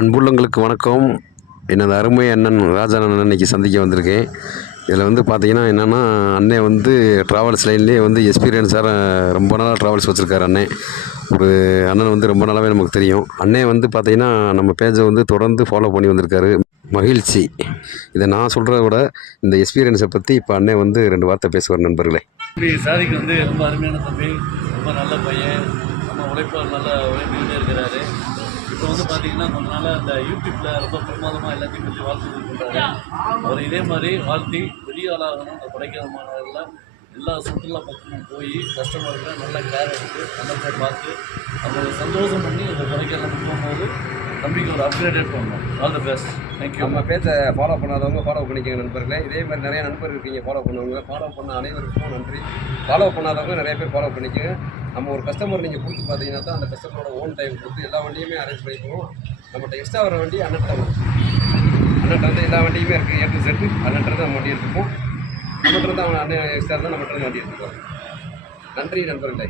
அன்புள்ளங்களுக்கு வணக்கம். எனது அருமை அண்ணன் ராஜா அண்ணன் இன்னைக்கு சந்திக்க வந்திருக்கேன். இதில் வந்து பார்த்தீங்கன்னா என்னென்னா, அண்ணன் வந்து ட்ராவல்ஸ் லைன்லேயே வந்து எக்ஸ்பீரியன்ஸாக ரொம்ப நாளாக ட்ராவல்ஸ் வச்சுருக்காரு அண்ணன். ஒரு அண்ணன் வந்து ரொம்ப நாளாகவே நமக்கு தெரியும். அண்ணன் வந்து பார்த்தீங்கன்னா நம்ம பேஜை வந்து தொடர்ந்து ஃபாலோ பண்ணி வந்திருக்காரு. மகிழ்ச்சி. இதை நான் சொல்கிறத விட இந்த எக்ஸ்பீரியன்ஸை பற்றி இப்போ அண்ணன் வந்து 2 வார்த்தை பேசுவார் நண்பர்களே. சாதிக்கு வந்து ரொம்ப அருமையான தம்பி, ரொம்ப நல்ல பையன், நம்ம உழைப்பாளர், நல்லா உழைப்பிக்கிட்டே இருக்கிறாரு. இப்போ வந்து பார்த்தீங்கன்னா கொஞ்ச நாளாக அந்த யூடியூப்பில் ரொம்ப பிரமாதமாக எல்லாத்தையும் பற்றி வாழ்த்து பண்ணுறாரு. அவர் இதே மாதிரி வாழ்த்தி பெரிய ஆளாகணும். அந்த கொடைக்கானல் மாநகரில் எல்லா சுற்றுலா பக்கமும் போய் கஸ்டமர்களை நல்லா கேர் எடுத்து நல்லா பார்த்து அவங்களை சந்தோஷம் பண்ணி அந்த கொடைக்கானல் போகும்போது தம்பிக்கு ஒரு அப்கிரேடேட் பண்ணணும். All the best. தேங்க்யூ. நம்ம பேச்சை ஃபாலோ பண்ணாதவங்க ஃபாலோ பண்ணிக்கோங்க நண்பர்களே. இதே மாதிரி நிறைய நண்பர் இருக்கீங்க ஃபாலோ பண்ணுவாங்க. ஃபாலோ பண்ண அனைவருக்கும் நன்றி. ஃபாலோ பண்ணாதவங்க நிறைய பேர் ஃபாலோ பண்ணிக்கோங்க. நம்ம ஒரு கஸ்டமர் நீங்கள் கொடுத்து பார்த்தீங்கன்னா தான் அந்த கஸ்டமரோட ஓன் டைம் கொடுத்து எல்லா வண்டியுமே அரேஞ்ச் பண்ணிக்குவோம். நம்மகிட்ட எக்ஸ்ட்ரா வர வண்டி அண்ணன் வந்து எல்லா வண்டியுமே இருக்குது. A to Z அண்ணன் நம்ம வண்டி எடுத்துப்போம். நம்மகிட்ட தான் அவன் அண்ணன் எக்ஸ்ட்ரா தான் நம்மகிட்ட வண்டி எடுத்துக்குவோம். நன்றி நண்பர்களே.